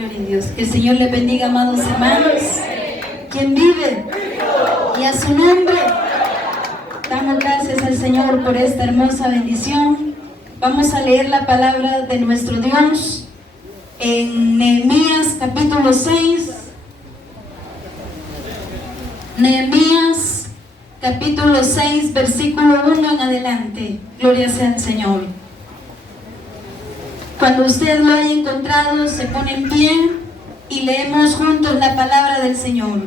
Gloria a Dios. Que el Señor le bendiga, amados hermanos. Quien vive y a su nombre. Damos gracias al Señor por esta hermosa bendición. Vamos a leer la palabra de nuestro Dios en Nehemías capítulo 6. Nehemías capítulo 6, versículo 1 en adelante. Gloria sea al Señor. Cuando usted lo haya encontrado, se pone en pie y leemos juntos la palabra del Señor.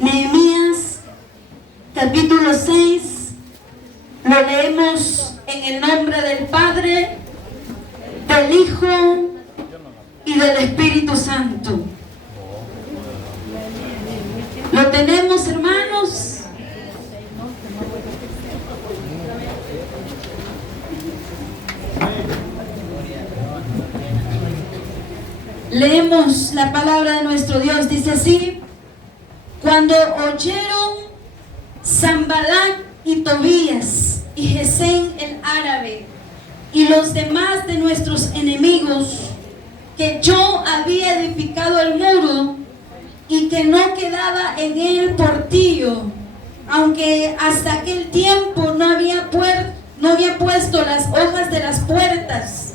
Nehemías capítulo 6, lo leemos en el nombre del Padre, del Hijo y del Espíritu Santo. ¿Lo tenemos, hermanos? Leemos la palabra de nuestro Dios. Dice así: cuando oyeron Sanballat y Tobías y Gesem el árabe y los demás de nuestros enemigos que yo había edificado el muro y que no quedaba en él portillo, aunque hasta aquel tiempo no había puesto las hojas de las puertas,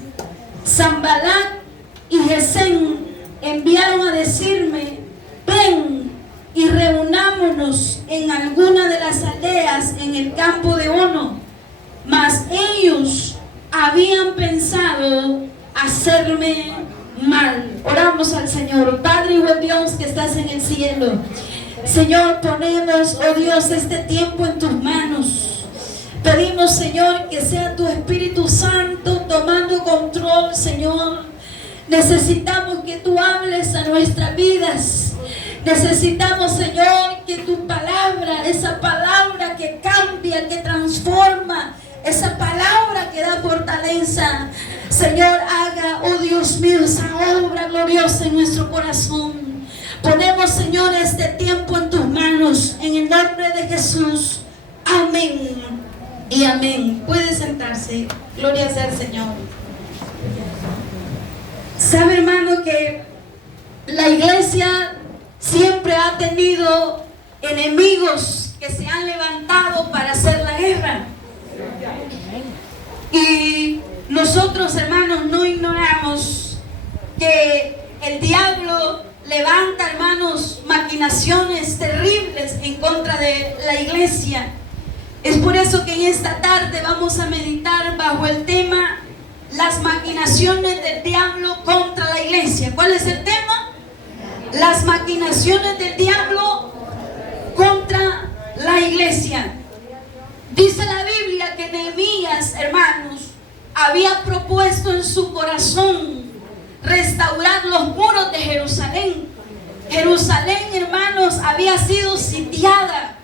Sanballat y Gesem enviaron a decirme: ven y reunámonos en alguna de las aldeas en el campo de Ono. Mas ellos habían pensado hacerme mal. Oramos al Señor. Padre y buen Dios que estás en el cielo, Señor, ponemos, oh Dios, este tiempo en tus manos. Pedimos, Señor, que sea tu Espíritu Santo tomando control, Señor. Necesitamos que tú hables a nuestras vidas. Necesitamos, Señor, que tu palabra, esa palabra que cambia, que transforma, esa palabra que da fortaleza, Señor, haga, oh Dios mío, esa obra gloriosa en nuestro corazón. Ponemos, Señor, este tiempo en tus manos, en el nombre de Jesús. Amén y amén. Puede sentarse. Gloria sea al Señor. Sabe, hermano, que la iglesia siempre ha tenido enemigos que se han levantado para hacer la guerra. Y nosotros, hermanos, no ignoramos que el diablo levanta, hermanos, maquinaciones terribles en contra de la iglesia. Es por eso que en esta tarde vamos a meditar bajo el tema: las maquinaciones del diablo contra la iglesia. ¿Cuál es el tema? Las maquinaciones del diablo contra la iglesia. Dice la Biblia que Nehemías, hermanos, había propuesto en su corazón restaurar los muros de Jerusalén. Jerusalén, hermanos, había sido sitiada.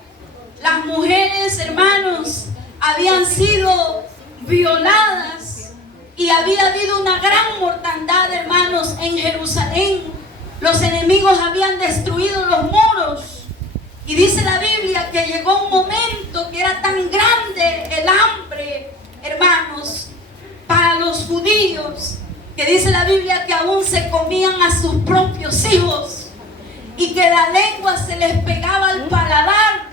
Las mujeres, hermanos, habían sido violadas y había habido una gran mortandad, hermanos, en Jerusalén. Los enemigos habían destruido los muros. Y dice la Biblia que llegó un momento que era tan grande el hambre, hermanos, para los judíos, que dice la Biblia que aún se comían a sus propios hijos y que la lengua se les pegaba al paladar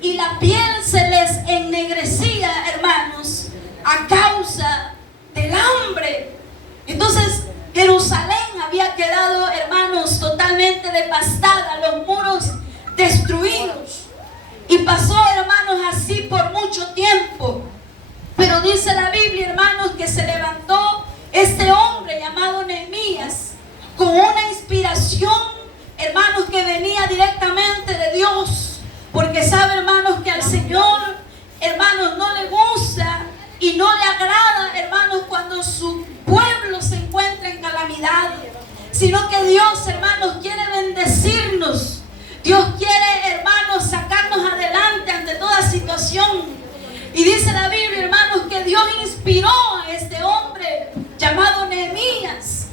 y la piel se les ennegrecía, hermanos, a causa del hambre. Entonces Jerusalén había quedado, hermanos, totalmente devastada, los muros destruidos. Y pasó, hermanos, así por mucho tiempo. Pero dice la Biblia, hermanos, que se levantó este hombre llamado Nehemías con una inspiración, hermanos, que venía directamente de Dios. Porque sabe, hermanos, que al Señor, hermanos, no le gusta y no le agrada, hermanos, cuando su pueblo se encuentra en calamidad, sino que Dios, hermanos, quiere bendecirnos. Dios quiere, hermanos, sacarnos adelante ante toda situación. Y dice la Biblia, hermanos, que Dios inspiró a este hombre llamado Nehemías.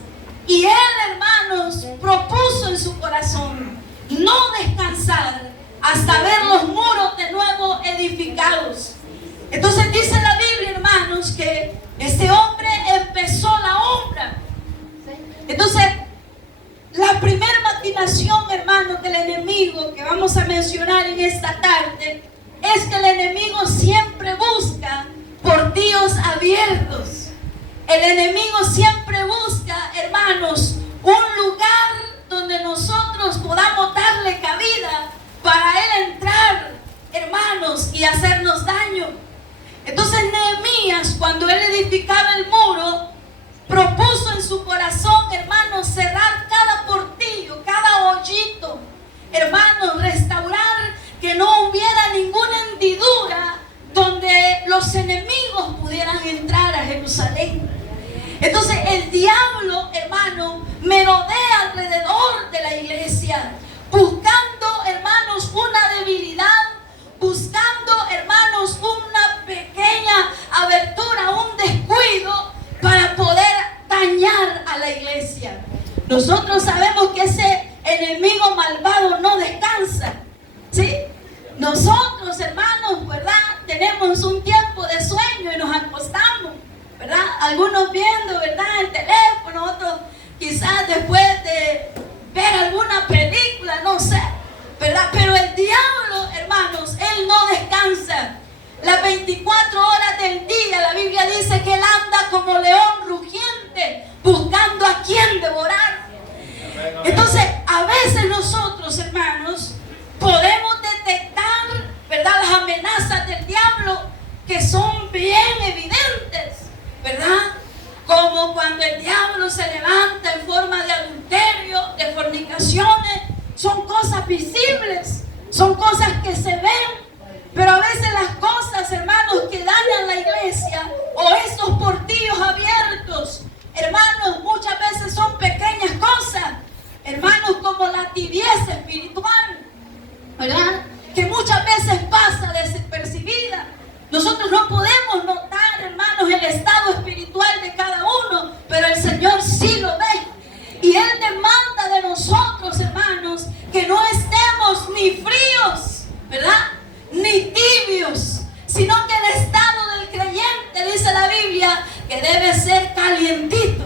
Y él, hermanos, propuso en su corazón no descansar hasta ver los muros de nuevo edificados. Entonces dice la Biblia, hermanos, que este hombre empezó la obra. Entonces maquinación, hermano, del enemigo que vamos a mencionar en esta tarde es que el enemigo siempre busca portillos abiertos. El enemigo siempre busca, hermanos, un lugar donde nosotros podamos darle cabida para él entrar, hermanos, y hacernos daño. Entonces Nehemías, cuando él edificaba el muro, propuso en su corazón, hermanos, cerrar cada portillo, cada hoyito, hermanos, restaurar que no hubiera ninguna hendidura donde los enemigos pudieran entrar a Jerusalén. Entonces el diablo, hermano, merodea alrededor de la iglesia, buscando, hermanos, una debilidad, buscando, hermanos, una pequeña abertura, un descuido para poder dañar a la iglesia. Nosotros sabemos que ese enemigo malvado no descansa, ¿sí? Nosotros, hermanos, ¿verdad? Tenemos un tiempo de sueño y nos acostamos, ¿verdad? Algunos viendo, ¿verdad?, el teléfono, otros quizás después de ver alguna película, no sé, ¿verdad? Pero el diablo, hermanos, él no descansa. Las 24 horas del día, la Biblia dice que él anda como león rugiente, buscando a quien devorar. Entonces, a veces nosotros, hermanos, podemos detectar, ¿verdad?, las amenazas del diablo que son bien evidentes, ¿verdad? Como cuando el diablo se levanta en forma de adulterio, de fornicaciones. Son cosas visibles, son cosas que se ven, pero a veces las cosas, hermanos, que dañan la iglesia o esos portillos abiertos, hermanos, muchas veces son pequeñas cosas, hermanos, como la tibieza espiritual, ¿verdad?, que muchas veces pasa desapercibida. Nosotros no podemos notar, hermanos, el estado espiritual de cada uno, pero el Señor sí lo ve. Y Él demanda de nosotros, hermanos, que no estemos ni fríos, ¿verdad?, ni tibios, sino que el estado del creyente, dice la Biblia, que debe ser calientito,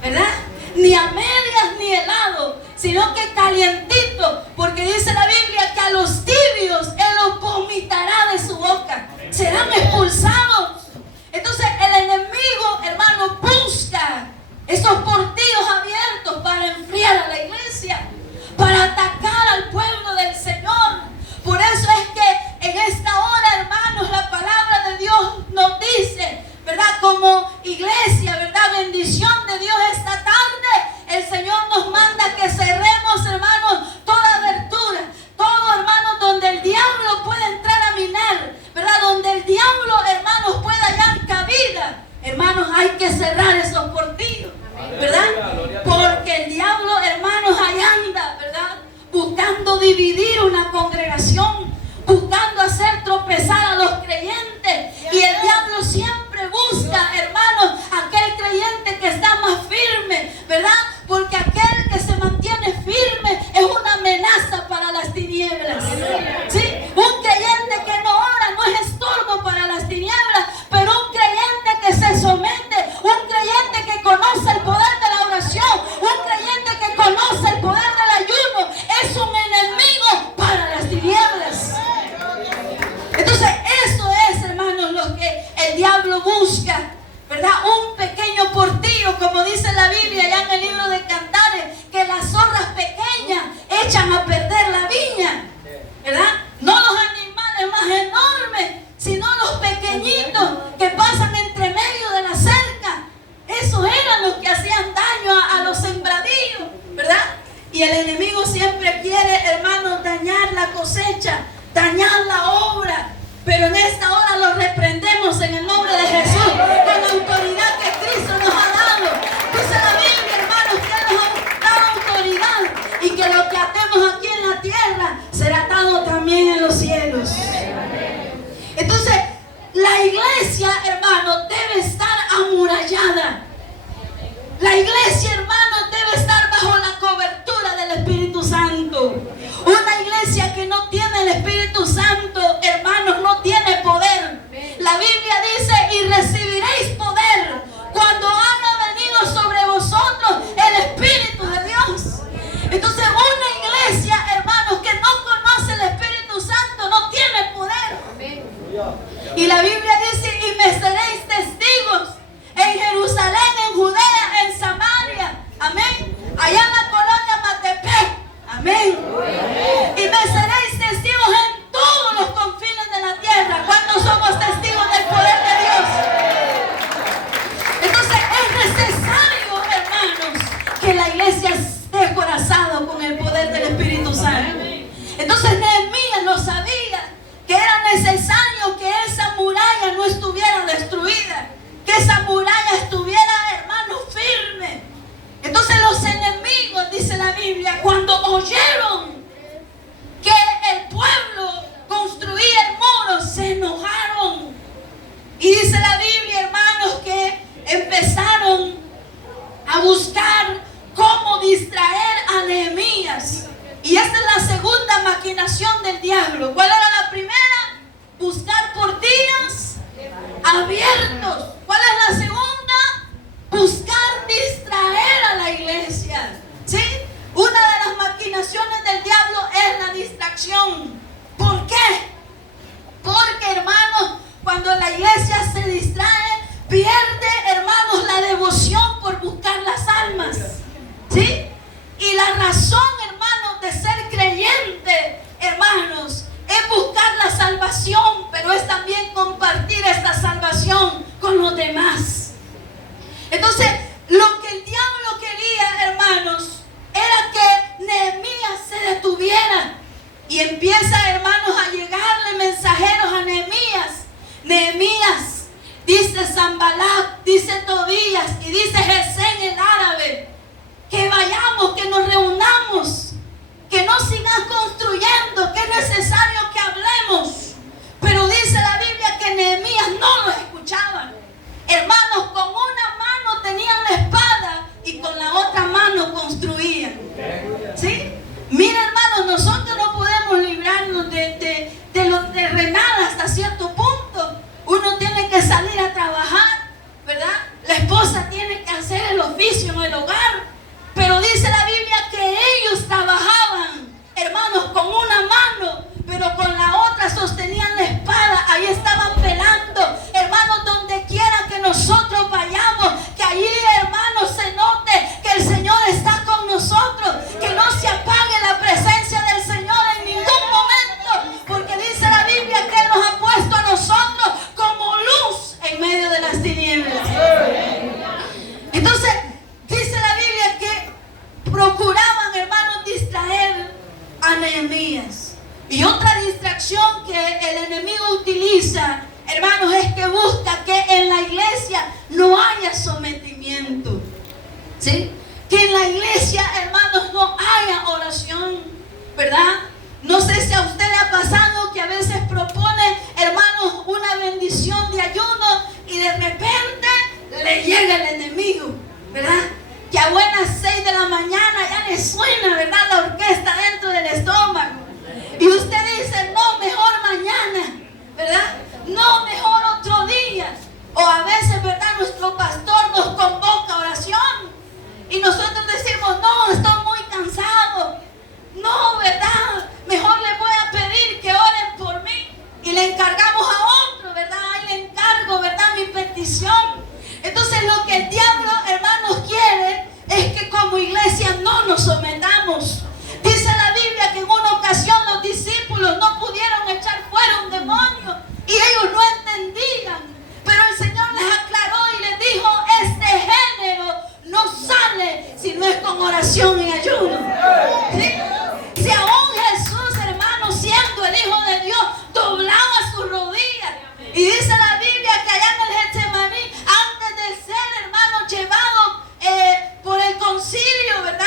¿verdad? Ni a medias ni helado, sino que calientito, porque dice la Biblia que a los tibios Él los vomitará de su boca, serán expulsados. Entonces el enemigo, hermano, busca esos portillos abiertos para enfriar a la iglesia, para atacar al pueblo del Señor. Por eso es que en esta hora, hermanos, la palabra de Dios nos dice, ¿verdad?, como iglesia, ¿verdad?, bendición de Dios esta tarde, el Señor nos manda que cerremos, hermanos, toda abertura, todo, hermanos, donde el diablo puede entrar a minar, ¿verdad?, donde el diablo, hermanos, pueda hallar cabida. Hermanos, hay que cerrar esos portillos, ¿verdad? Porque el diablo, hermanos, ahí anda, ¿verdad?, buscando dividir una congregación, buscando hacer tropezar a los creyentes. Y el diablo siempre busca, hermanos, aquel creyente que está más firme, ¿verdad? Porque aquel que se mantiene firme es una amenaza para las tinieblas, ¿sí? Un creyente que no ora no es estorbo para las tinieblas, pero un creyente que se somete, un creyente que conoce el poder de la oración, un creyente que conoce el poder del ayuno, es un enemigo para las tinieblas. Entonces eso es, hermanos, lo que el diablo busca, ¿verdad? Un pequeño portillo, como dice la Biblia ya en el libro de Cantares, que las zorras pequeñas echan a perder la viña, ¿verdad? No los animales más enormes, sino los pequeñitos que pasan entre medio de la cerca. Esos eran los que hacían daño a los sembradíos, ¿verdad? Y el enemigo siempre quiere, hermanos, dañar la cosecha, dañar la obra. Pero en esta hora lo reprendemos en el nombre de Jesús, con la autoridad que Cristo nos ha dado. Dice la Biblia, hermanos, que nos ha dado autoridad y que lo que atemos aquí en la tierra será atado también en los cielos. Entonces, la iglesia, hermanos, debe estar amurallada. La iglesia, hermanos, debe estar bajo la cobertura del Espíritu Santo. Una iglesia que no tiene el Espíritu Santo, hermanos, no tiene poder. La Biblia dice, y recibiréis poder cuando haya venido sobre vosotros el Espíritu de Dios. Entonces, una La Biblia dice, y me seréis testigos en Jerusalén, en Judea, en Samaria. Amén. Allá en la colonia Matepec. Amén. Y me seréis testigos en todos los confines de la tierra. ¿Cuándo somos testigos del poder de Dios? Entonces es necesario, hermanos, que la iglesia esté corazada con el poder del Espíritu Santo. Entonces Nehemías lo sabía, que era necesario que esa muralla no estuviera destruida, que esa muralla estuviera, hermano, firme. Entonces los enemigos, dice la Biblia, cuando oyeron que el pueblo construía el muro, se enojaron. Y dice la Biblia, hermanos, que empezaron a buscar cómo distraer a Nehemías. Y esta es la segunda maquinación del diablo. ¿Cuál era la primera? Buscar por días abiertos. ¿Cuál es la segunda? Buscar distraer a la iglesia. ¿Sí? Una de las maquinaciones del diablo es la distracción. ¿Por qué? Porque, hermanos, cuando la iglesia se distrae, pierde, hermanos, la devoción por buscar las almas. ¿Sí? Y la razón, hermanos, de ser creyente, hermanos, es buscar la salvación, pero es también compartir esta salvación con los demás. Entonces, lo que el diablo quería, hermanos, era que Nehemías se detuviera. Y empieza, hermanos, a llegarle mensajeros a Nehemías. Nehemías, dice Sanbalat, dice Tobías y dice Gesén el árabe, que vayamos, que nos reunamos, que no sigas construyendo, que es necesario que hablemos. Pero dice la Biblia que Nehemías no los escuchaba. Hermanos, con una mano tenían la espada y con la otra mano construían. ¿Sí? Mira, hermanos, nosotros no podemos librarnos de lo terrenal hasta cierto punto. Uno tiene que salir a trabajar, ¿verdad? La esposa tiene que hacer el oficio en el hogar. Pero dice la Biblia que ellos trabajaban, hermanos, con una mano, pero con la otra sostenían la espada. Ahí estaban velando. Hermanos, donde quiera que nosotros vayamos, que allí, hermanos, se note que el Señor está con nosotros, que no se apague la presencia del Señor en ningún momento, porque dice la Biblia que Él nos ha puesto a nosotros como luz en medio de las tinieblas. Entonces, dice la Biblia que procuraban, hermanos, distraer a Nehemías. Y otra distracción que el enemigo utiliza, hermanos, es que busca que en la iglesia no haya sometimiento. ¿Sí? Que en la iglesia, hermanos, no haya oración, ¿verdad? No sé si a usted le ha pasado que a veces propone, hermanos, una bendición de ayuno y de repente le llega el enemigo, ¿verdad? Que a buenas 6 de la mañana ya le suena, ¿verdad?, la orquesta dentro del estómago. Y usted dice, no, mejor mañana, ¿verdad? No, mejor otro día. O a veces, ¿verdad?, nuestro pastor nos convoca a oración. Y nosotros decimos, no, estoy muy cansado. No, ¿verdad? Mejor le voy a pedir que oren por mí. Y le encargamos a otro, ¿verdad? Ahí le encargo, ¿verdad?, mi petición. Entonces lo que el diablo, hermanos, quiere es que como iglesia no nos sometamos. Dice la Biblia que en una ocasión los discípulos no pudieron echar fuera un demonio y ellos no entendían. Pero el Señor les aclaró y les dijo, este género no sale si no es con oración y ayuno. ¿Sí? Si aún Jesús, hermanos, siendo el Hijo de Dios, doblaba sus rodillas. Y dice la Biblia que allá en el Getsemaní, antes de ser, hermanos, llevado por el concilio, ¿verdad?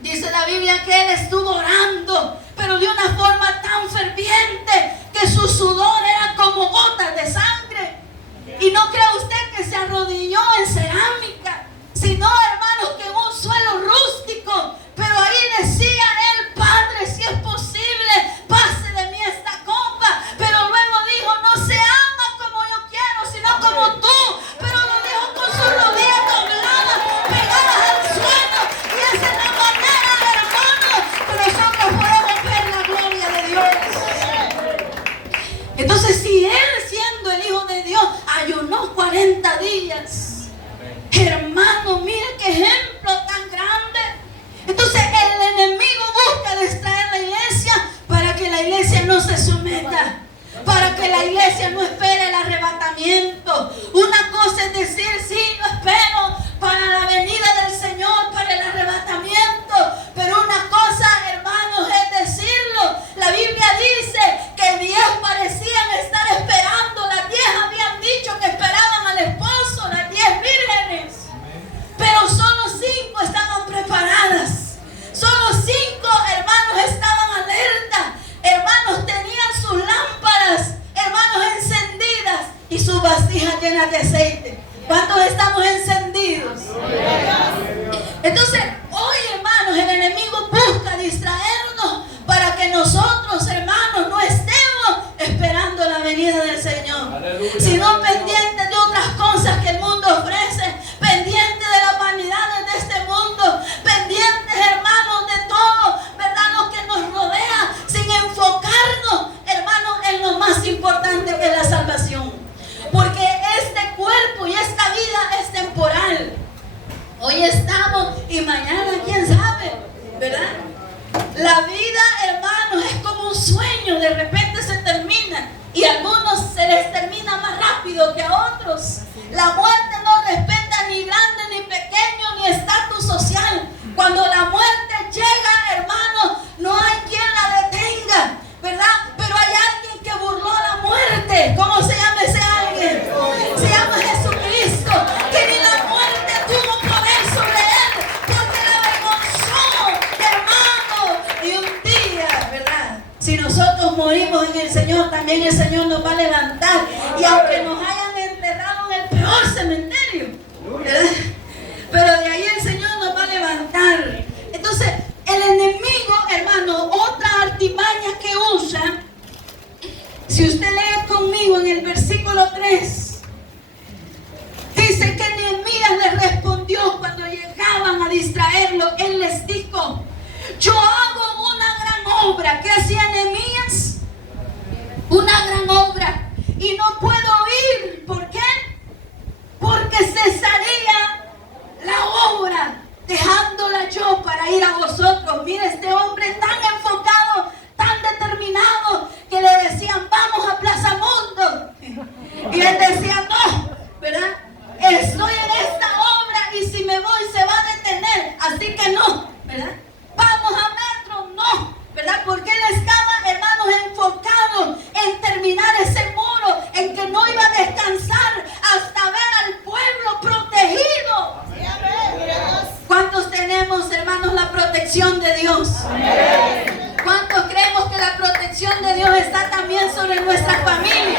Dice la Biblia que Él estuvo orando, pero de una forma tan ferviente que su sudor era como gotas de sangre. Y no crea usted que se arrodilló en cerámica, sino, hermanos, que en un suelo rústico. Pero ahí decía él, Padre, si es posible, pase de mí esta copa. Pero luego dijo, no se ama como yo quiero, sino como tú. Pero lo dijo con sus rodillas dobladas, pegadas al suelo. Y esa es la manera, hermanos, que nosotros podemos ver la gloria de Dios. Entonces, si él, siendo vasijas llenas de aceite? ¿Cuántos estamos encendidos? Entonces, hoy, hermanos, el enemigo busca distraernos para que nosotros, hermanos, no estemos esperando la venida del Señor, sino pendientes de otras cosas que el mundo ofrece, pendientes de las vanidades de este mundo, pendientes, hermanos, de todo, ¿verdad?, lo que nos rodea, sin enfocarnos, hermanos, en lo más importante, que es la salvación. Porque este cuerpo y esta vida es temporal. Hoy estamos y mañana quién sabe, ¿verdad? La vida, hermanos, es como un sueño, de repente se termina, y a algunos se les termina más rápido que a otros. La muerte no respeta ni grande ni pequeño ni estatus social. Cuando la muerte llega, hermanos, no hay quien la detenga, ¿verdad? Pero hay alguien que burló la muerte. ¿Cómo se llama ese alguien? Se llama Jesucristo, que ni la muerte tuvo poder sobre él, porque la avergonzó, hermano. Y un día, ¿verdad?, si nosotros morimos en el Señor, también el Señor nos va a levantar. Y aunque nos hayan enterrado en el peor cementerio, ¿verdad?, pero de ahí el Señor nos va a levantar. Entonces, el enemigo, hermano, otra artimaña que usa, si usted lee conmigo en el versículo 3, dice que Nehemías les respondió cuando llegaban a distraerlo. Él les dijo: yo hago una gran obra. ¿Qué hacía Nehemías? Una gran obra, y no puedo ir. ¿Por qué? Porque cesaría la obra, dejándola yo para ir a vosotros. Mira, este hombre tan enfocado, tan determinado, que le decían: vamos a Plaza Mundo, y él decía: no, ¿verdad? Estoy en esta obra, y si me voy se va a detener, así que no, ¿verdad? Vamos a Metro, no, ¿verdad? Porque él estaba, hermanos, enfocado en terminar ese muro, en que no iba a descansar hasta ver al pueblo protegido. ¿Cuántos tenemos, hermanos, la protección de Dios? ¿Cuántos creemos que la protección de Dios está también sobre nuestra familia?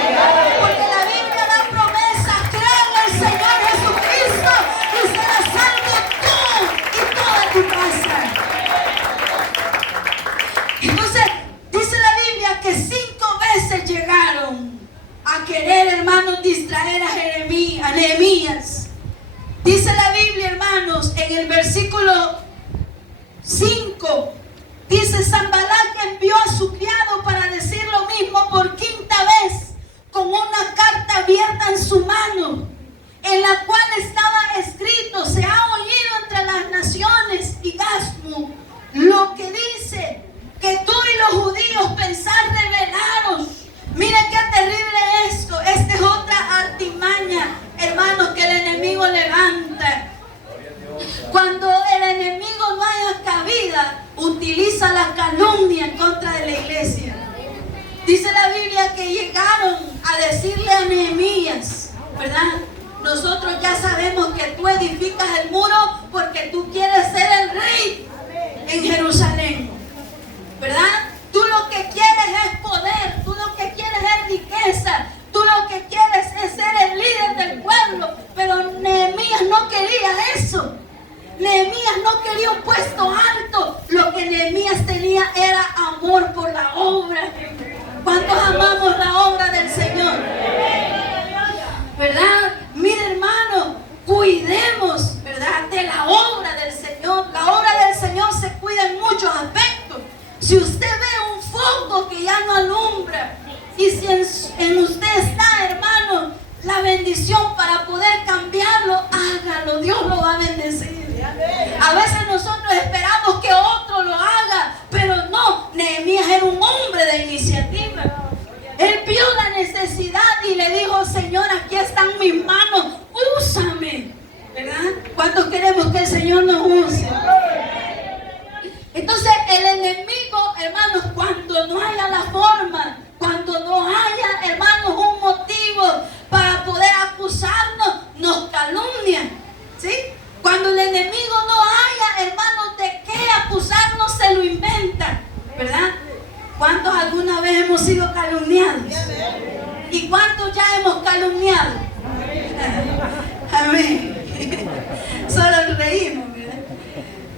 Porque la Biblia da promesa: cree en el Señor Jesucristo y serás salvo tú y toda tu casa. Entonces, dice la Biblia que 5 veces llegaron a querer, hermanos, distraer a Nehemías. Dice la Biblia, hermanos, en el versículo 5, dice: Sanbalat envió a su criado para decir lo mismo por 5ª vez, con una carta abierta en su mano, en la cual estaba escrito: se ha oído entre las naciones y Gasmu lo que dice, que tú y los judíos pensáis rebelaros. Miren qué terrible esto. Esta es otra artimaña, hermanos, que el enemigo levanta. Cuando el enemigo no haya cabida, utiliza la calumnia en contra de la iglesia. Dice la Biblia que llegaron a decirle a Nehemías, ¿verdad? Nosotros ya sabemos que tú edificas el muro porque tú quieres ser el rey en Jerusalén, ¿verdad? Tú lo que quieres es poder, tú lo que quieres es riqueza, tú lo que quieres es ser el líder del pueblo. Pero Nehemías no quería eso. Nehemías no quería un puesto alto. Lo que Nehemías tenía era amor por la obra. ¿Cuántos amamos la obra del Señor? ¿Verdad? Mire, hermano, cuidemos, ¿verdad?, de la obra del Señor. La obra del Señor se cuida en muchos aspectos. Si usted ve un foco que ya no alumbra, y si en usted está, hermano, la bendición para poder cambiarlo, hágalo. Dios lo va a bendecir. A veces nosotros esperamos que otro lo haga, pero no. Nehemías era un hombre de iniciativa. Él vio la necesidad y le dijo: Señor, aquí están mis manos, úsame, ¿verdad? ¿Cuántos queremos que el Señor nos use? Entonces el enemigo, hermanos, cuando no haya la forma, cuando no haya, hermanos, un motivo para poder acusarnos, nos calumnia, ¿sí? Cuando el enemigo no haya, hermanos, de qué acusarnos, se lo inventa, ¿verdad? ¿Cuántos alguna vez hemos sido calumniados? ¿Y cuántos ya hemos calumniado? Amén. Solo reímos, ¿verdad?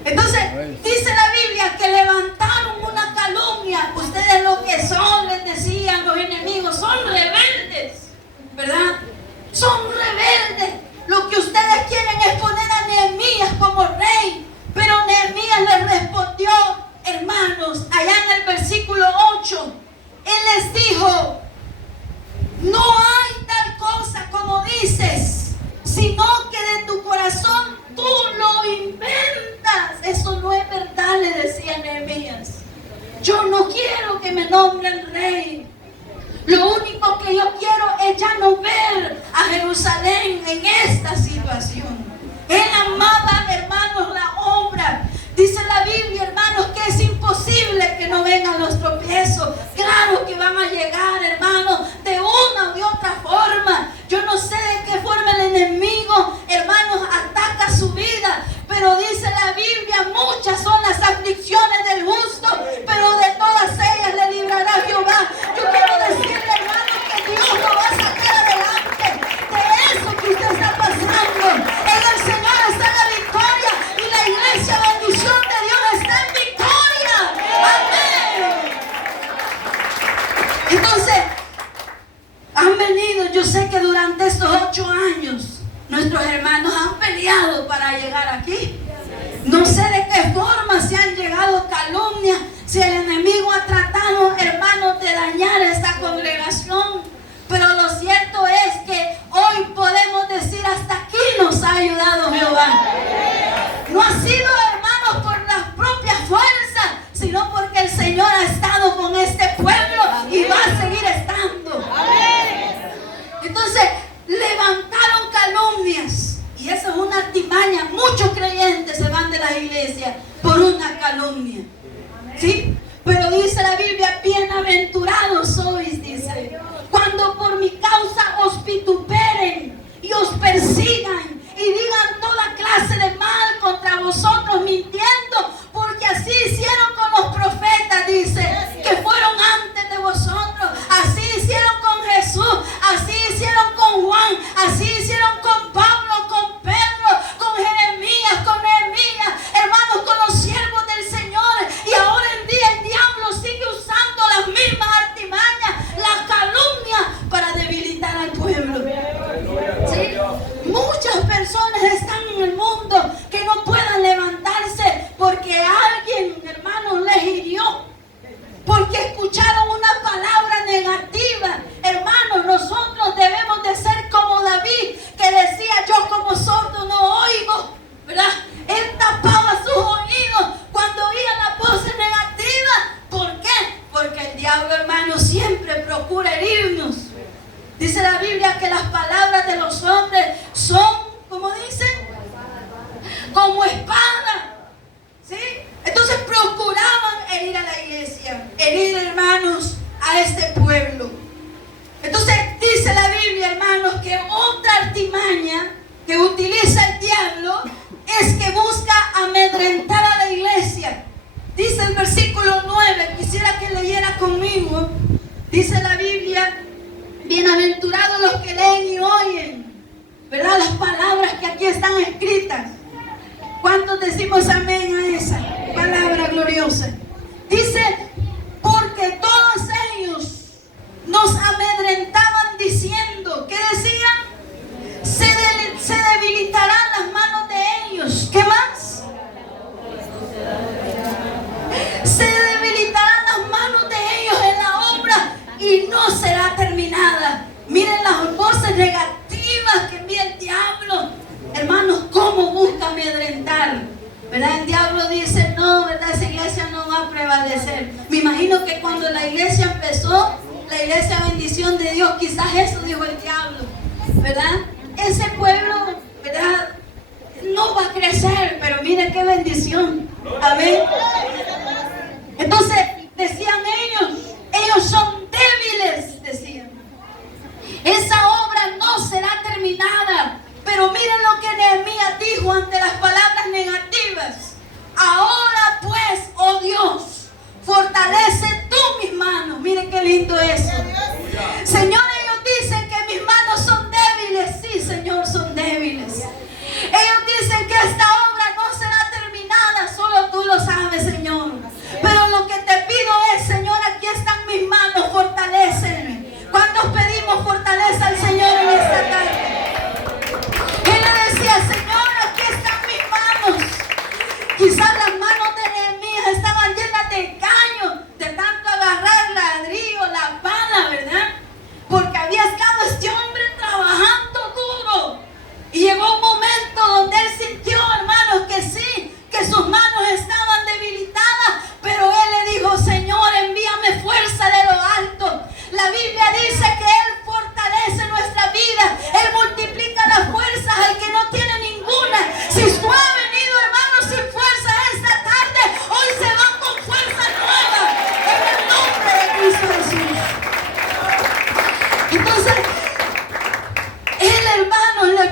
Entonces, dice la Biblia que levantaron una calumnia. Ustedes lo que son, les decían los enemigos, son rebeldes, ¿verdad? Son rebeldes. Lo que ustedes quieren es poner a Nehemías como rey. Pero Nehemías les respondió, hermanos, allá en el versículo 8, él les dijo: no hay tal cosa como dices, sino que de tu corazón tú lo inventas. Eso no es verdad, le decía Nehemías. Yo no quiero que me nombren rey. Lo único que yo quiero es ya no ver a Jerusalén en esta situación. Él amaba, hermanos, la obra. Dice la Biblia, hermanos, que es imposible que no vengan los tropiezos. Claro que van a llegar, hermanos, de una u de otra forma. Yo no sé de qué forma el enemigo, hermanos, ataca su vida. Pero dice la Biblia, muchas son las aflicciones del justo, pero de todas ellas le librará Jehová. Yo quiero decirle, hermanos, que Dios lo va a sacar adelante de eso que usted está pasando. En el Señor está la victoria y la iglesia, bendición de Dios, está en victoria. Amén. Entonces, han venido, yo sé que durante estos 8 años nuestros hermanos han peleado para llegar aquí. No sé de qué forma se han llegado calumnias, si el enemigo ha tratado, hermanos, de dañar esta congregación. Pero lo cierto es que hoy podemos decir, hasta aquí nos ha ayudado Jehová. No ha sido, hermanos, por las propias fuerzas, sino porque el Señor ha estado con este pueblo y va a seguir estando. Entonces, levantaron calumnias, y esa es una artimaña. Muchos creyentes se van de la iglesia por una calumnia, ¿sí? Pero dice la Biblia, bienaventurados sois, dice, cuando por mi causa os vituperen y os persigan y digan toda clase de mal contra vosotros mintiendo, porque así hicieron con los profetas, dice, que fueron antes de vosotros. Así hicieron con Jesús, así hicieron con Juan, así hicieron con Pablo, con Pedro, con Jeremías, con Nehemías, hermanos, con los siervos del Señor. Y ahora en día el diablo sigue usando las mismas artimañas, la calumnia, para debilitar al pueblo. ¿Sí? Muchas personas están en el mundo que no puedan levantarse porque alguien, hermanos, les hirió, porque escucharon una palabra negativa. Hermanos, nosotros debemos de ser como David, que decía, yo como sordo no oigo, ¿verdad? Él tapaba sus oídos cuando oía las voces negativas. ¿Por qué? Porque el diablo, hermanos, siempre procura herirnos. Dice la Biblia que las palabras de los hombres son, ¿cómo dice? Como espada. ¿Sí? Entonces procuraban herir a la iglesia, herir, hermanos, a este pueblo. Entonces dice la Biblia, hermanos, que otra artimaña que utiliza el diablo es que busca amedrentar a la iglesia. Dice el versículo 9, quisiera que leyera conmigo. Dice la Biblia, bienaventurados los que leen y oyen, ¿verdad? Las palabras que aquí están escritas. ¿Cuántos decimos amén a esa palabra gloriosa? Dice, porque todos ellos nos amedrentaban diciendo, ¿qué decían? Se debilitarán las manos de ellos. ¿Qué más? Se debilitarán las manos de ellos en la obra y no será terminada. Miren las voces negativas que envía el diablo. Hermanos, ¿cómo busca amedrentar? ¿Verdad? El diablo dice, no, ¿verdad? Esa iglesia no va a prevalecer. Me imagino que cuando la iglesia empezó, la iglesia bendición de Dios, quizás eso dijo el diablo, ¿verdad? Ese pueblo, ¿verdad? No va a crecer, pero miren qué bendición. Amén. Entonces, decían ellos son débiles, decían. Esa obra no será terminada. Pero miren lo que Nehemías dijo ante las palabras negativas. Ahora pues, oh Dios, fortalece tú mis manos. Miren qué lindo eso. Señor, ellos dicen que mis manos son débiles. Sí, Señor, son débiles.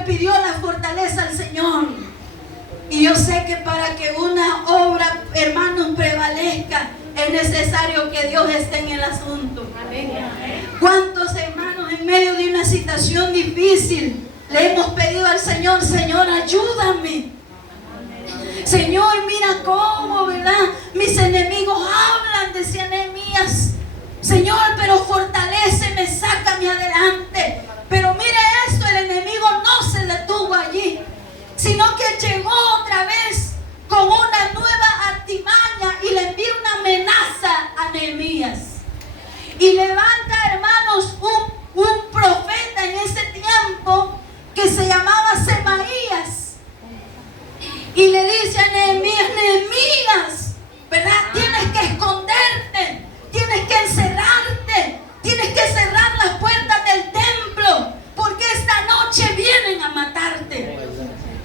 pidió la fortaleza al Señor. Y yo sé que para que una obra, hermanos, prevalezca, es necesario que Dios esté en el asunto. ¿Cuántos hermanos en medio de una situación difícil le hemos pedido al Señor: Señor, ayúdame? Señor, mira cómo, ¿verdad? Mis enemigos hablan, decía Nehemías. Señor, pero fortaléceme, sácame adelante. Pero mire esto, el enemigo no se detuvo allí, sino que llegó otra vez con una nueva artimaña y le envía una amenaza a Nehemías. Y levanta, hermanos, un profeta en ese tiempo que se llamaba Semaías. Y le dice a Nehemías: Nehemías, ¿verdad? Tienes que esconderte, tienes que encerrarte, tienes que cerrar las puertas del templo, porque esta noche vienen a matarte.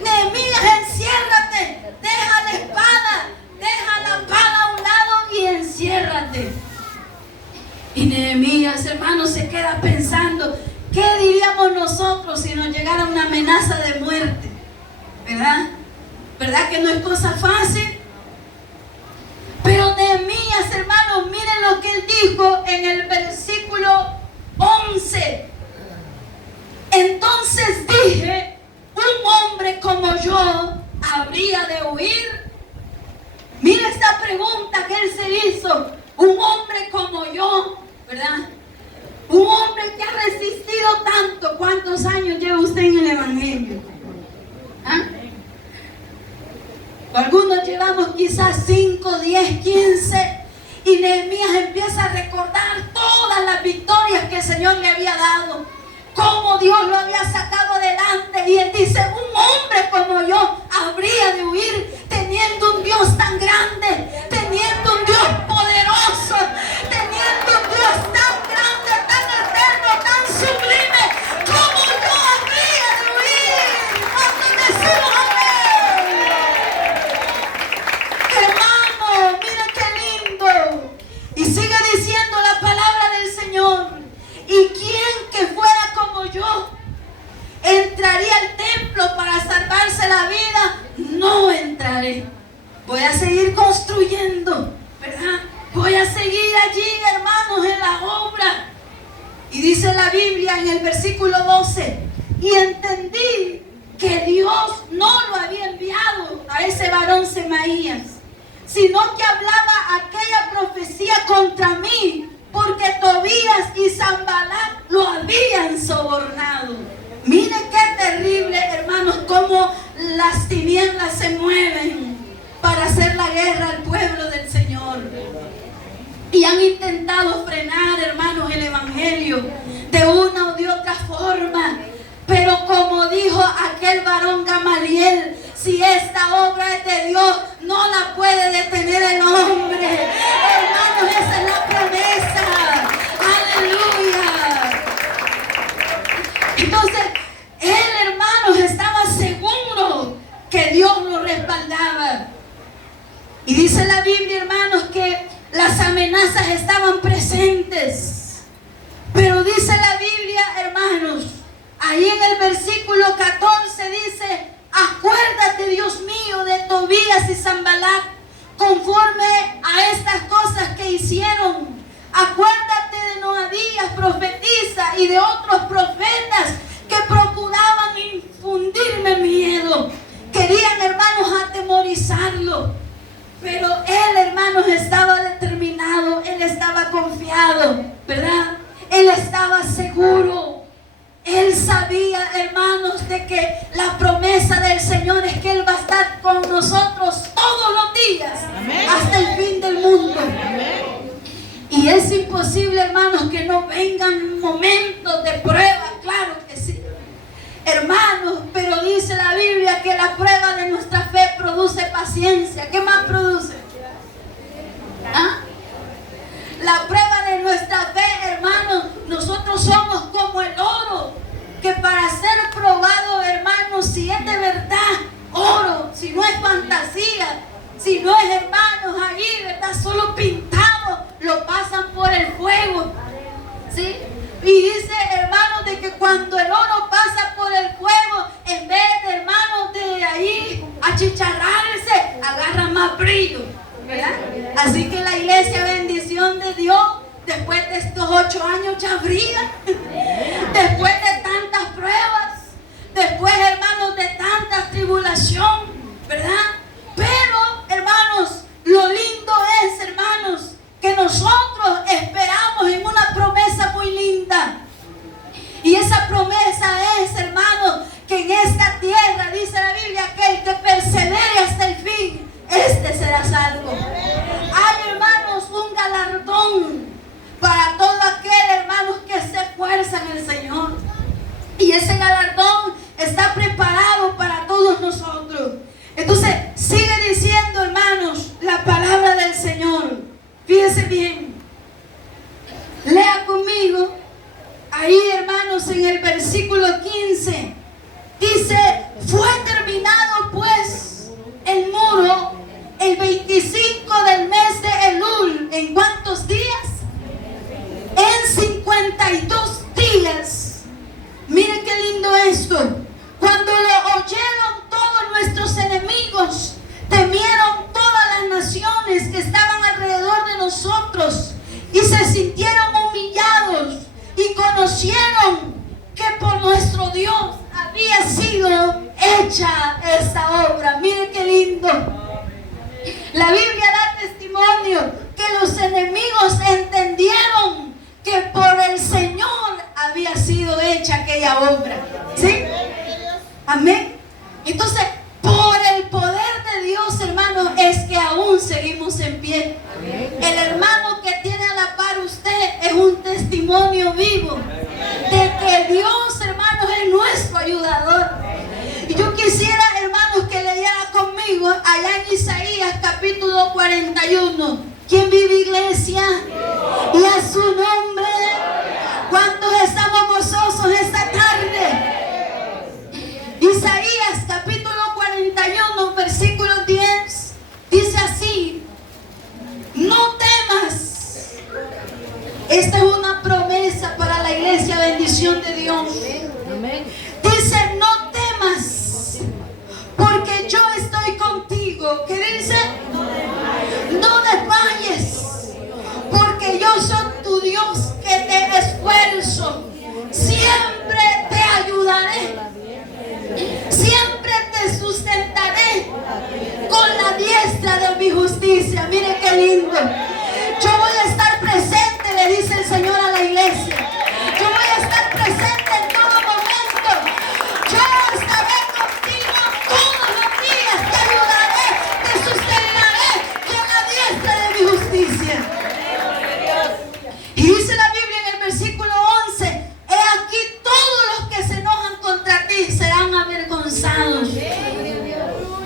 Nehemías, enciérrate, deja la espada, deja la pala a un lado y enciérrate. Y Nehemías, hermanos, se queda pensando: ¿qué diríamos nosotros si nos llegara una amenaza de muerte? ¿Verdad? ¿Verdad que no es cosa fácil? Pero Nehemías, hermanos, miren lo que él dijo en el versículo 11. Entonces dije: un hombre como yo habría de huir. Mira esta pregunta que él se hizo: un hombre como yo, ¿verdad? Un hombre que ha resistido tanto. ¿Cuántos años lleva usted en el Evangelio? ¿Ah? Algunos llevamos quizás 5, 10, 15. Y Nehemías empieza a recordar todas las victorias que el Señor le había dado, cómo Dios lo había sacado adelante. Y él dice: un hombre como yo habría de huir, teniendo un Dios tan grande, teniendo un Dios poderoso, teniendo un Dios tan grande, tan eterno, tan sublime. ¿Cómo yo habría de huir? ¿Cuántos decimos amén? Hermano, mira qué lindo. Y sigue diciendo la palabra del Señor: ¿y quién que fuera como yo entraría al templo para salvarse la vida? No entraré. Voy a seguir construyendo, ¿verdad? Voy a seguir allí, hermanos, en la obra. Y dice la Biblia en el versículo 12: y entendí que Dios no lo había enviado a ese varón Semaías, sino que hablaba aquella profecía contra mí, porque Tobías y Sanbalat lo habían sobornado. Miren qué terrible, hermanos, cómo las tinieblas se mueven para hacer la guerra al pueblo del Señor. Y han intentado frenar, hermanos, el Evangelio de una o de otra forma. Pero como dijo aquel varón Gamaliel: si esta obra es de Dios, no la puede detener el hombre. Hermanos, esa es la promesa. Aleluya. Entonces, él, hermanos, estaba seguro que Dios lo respaldaba. Y dice la Biblia, hermanos, que las amenazas estaban presentes. Pero dice la Biblia, hermanos, ahí en el versículo 14 dice: acuérdate, Dios mío, de Tobías y Sanbalat, conforme a estas cosas que hicieron. Acuérdate de Noadías, profetisa, y de otros profetas que procuraban infundirme miedo. Querían, hermanos, atemorizarlo. Pero él, hermanos, estaba determinado, él estaba confiado, ¿verdad? Él estaba seguro. Él sabía, hermanos, de que la promesa del Señor es que Él va a estar con nosotros todos los días. Amén. Hasta el fin del mundo. Amén. Y es imposible, hermanos, que no vengan momentos de prueba. Claro que sí, hermanos, pero dice la Biblia que la prueba de nuestra fe produce paciencia. ¿Qué más produce? ¿Ah? La prueba de nuestra fe, hermanos, nosotros somos como el oro, que para ser probado, hermanos, si es de verdad oro, si no es fantasía, si no es, hermanos, ahí, ¿verdad? Solo pintado, lo pasan por el fuego, ¿sí? Y dice, hermanos, de que cuando el oro pasa por el fuego, en había sido hecha esta obra. Mire qué lindo. La Biblia da testimonio que los enemigos entendieron que por el Señor había sido hecha aquella obra. ¿Sí? Amén. Entonces, por el poder de Dios, hermanos, es que aún seguimos en pie. El hermano que tiene a la par usted es un testimonio vivo de que Dios, hermanos, es nuestro ayudador. Y yo quisiera, hermanos, que leyera conmigo allá en Isaías capítulo 41. ¿Quién vive, iglesia? Y a su nombre. ¿Cuántos estamos gozosos esta tarde? Isaías capítulo 41, versículo 10, dice así: no temas. Esta es una promesa para la iglesia, bendición de Dios. Dice: no temas, porque yo estoy contigo. ¿Qué dice? No desmayes, porque yo soy tu Dios que te esfuerzo. Siempre te ayudaré. Siempre te sustentaré con la diestra de mi justicia. Mire qué lindo. Yo voy a estar presente, le dice el Señor a la iglesia. Yo voy a estar presente en todo momento. Yo estaré contigo todos los días. Te ayudaré, te sustentaré con la diestra de mi justicia. Y dice la Biblia en el versículo 11: he aquí todos los que se enojan contra ti serán avergonzados.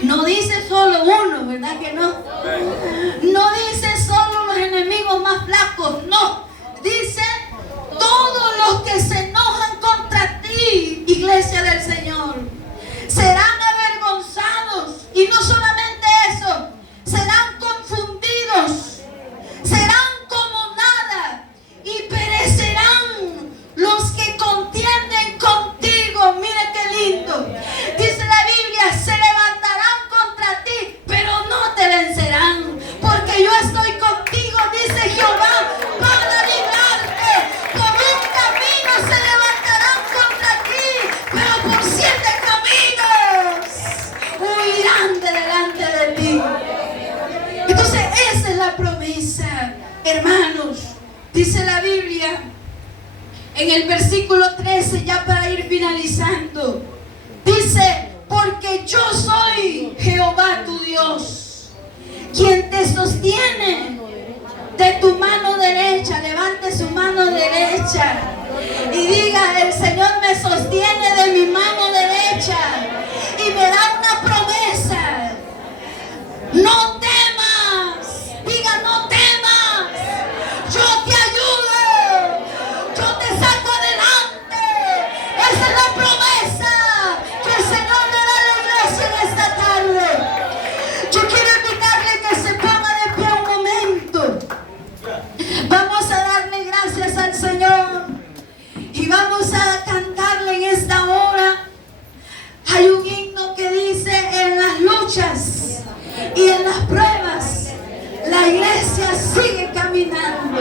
No dice solo uno, ¿verdad que no? No dice solo los enemigos más flacos, no. Dice todos los que se enojan contra ti, iglesia del Señor, serán avergonzados. Y no solamente eso, serán confundidos, serán como nada y perecerán los que contienden contigo. Mire qué lindo. Dice la Biblia: se levantarán contra ti, pero no te vencerán, porque yo estoy contigo, dice Jehová, para librarte. Por un camino se levantarán contra ti, pero por 7 caminos huirán de delante de ti. Entonces esa es la promesa, hermanos. Dice la Biblia en el versículo 13, ya para ir finalizando, dice: porque yo soy Jehová tu Dios, quien te sostiene de tu mano derecha. Levante su mano derecha y diga: el Señor me sostiene de mi mano derecha y me da una promesa. No temas, diga: no temas, yo te ayudo, yo te saco adelante. Esa es la promesa que el Señor le da a la iglesia en esta tarde. Yo quiero invitarle que se ponga de pie un momento. Vamos a darle gracias al Señor y vamos a cantarle en esta hora. Hay un himno que dice: en las luchas y en las pruebas la iglesia sigue caminando.